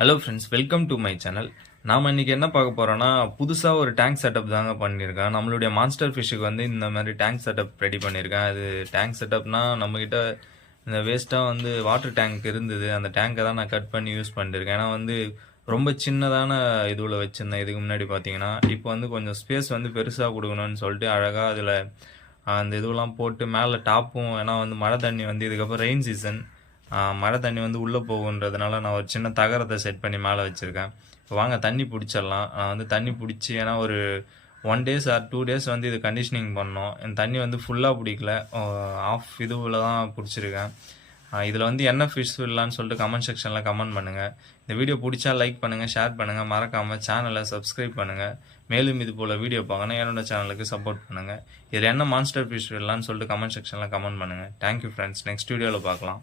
Hello friends, welcome to my channel. நாம் இன்னைக்கு என்ன பார்க்க போறோம்னா, புதுசாக ஒரு டேங்க் செட்டப் தாங்க பண்ணியிருக்கேன். நம்மளுடைய மான்ஸ்டர் ஃபிஷ்ஷுக்கு வந்து இந்த மாதிரி டேங்க் செட்டப் ரெடி பண்ணியிருக்கேன். அது டேங்க் செட்டப்னா நம்மக்கிட்ட இந்த வேஸ்ட்டாக வந்து வாட்டர் டேங்க் இருந்தது. அந்த டேங்கை தான் நான் கட் பண்ணி யூஸ் பண்ணியிருக்கேன். ஏன்னா வந்து ரொம்ப சின்னதான இதுவில் வச்சுருந்தேன் இதுக்கு முன்னாடி பார்த்தீங்கன்னா. இப்போ வந்து கொஞ்சம் ஸ்பேஸ் வந்து பெருசாக கொடுக்கணும்னு சொல்லிட்டு அழகாக அதில் அந்த இதுவெல்லாம் போட்டு மேலே டாப்பும், ஏன்னா வந்து மழை தண்ணி வந்து இதுக்கப்புறம் ரெயின் சீசன், மழை தண்ணி வந்து உள்ளே போகுன்றதுனால நான் ஒரு சின்ன தகரத்தை செட் பண்ணி மேலே வச்சுருக்கேன். இப்போ வாங்க தண்ணி பிடிச்சிடலாம். நான் வந்து தண்ணி பிடிச்சி, ஏன்னா ஒரு 1 days ஆர் 2 days வந்து இது கண்டிஷனிங் பண்ணோம். என் தண்ணி வந்து ஃபுல்லாக பிடிக்கல, ஆஃப் இதுவில் தான் பிடிச்சிருக்கேன். இதில் வந்து என்ன ஃபிஷ் விடலான்னு சொல்லிட்டு கமெண்ட் செக்ஷனில் கமெண்ட் பண்ணுங்கள். இந்த வீடியோ பிடிச்சா லைக் பண்ணுங்கள், ஷேர் பண்ணுங்கள், மறக்காமல் சேனலை சப்ஸ்கிரைப் பண்ணுங்கள். மேலும் இது போல் வீடியோ பார்க்கணும் என்னோட சேனலுக்கு சப்போர்ட் பண்ணுங்கள். இதில் என்ன மான்ஸ்டர் ஃபிஷ் விடலான்னு சொல்லிட்டு கமெண்ட் செக்ஷனில் கமெண்ட் பண்ணுங்கள். தேங்க்யூ ஃப்ரெண்ட்ஸ், நெக்ஸ்ட் வீடியோவில் பார்க்கலாம்.